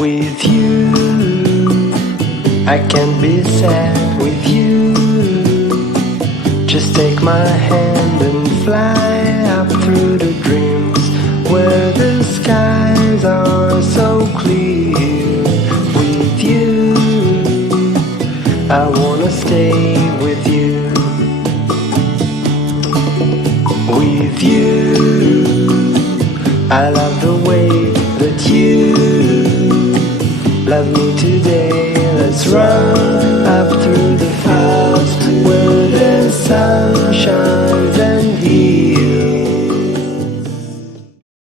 With you, I can't be sad with you. Just take my hand and fly up through the dreams where the skies are so clear. With you, I wanna stay with you. With you, I love the way that you love me today. Let's run up through the fields where the sun shines and heals.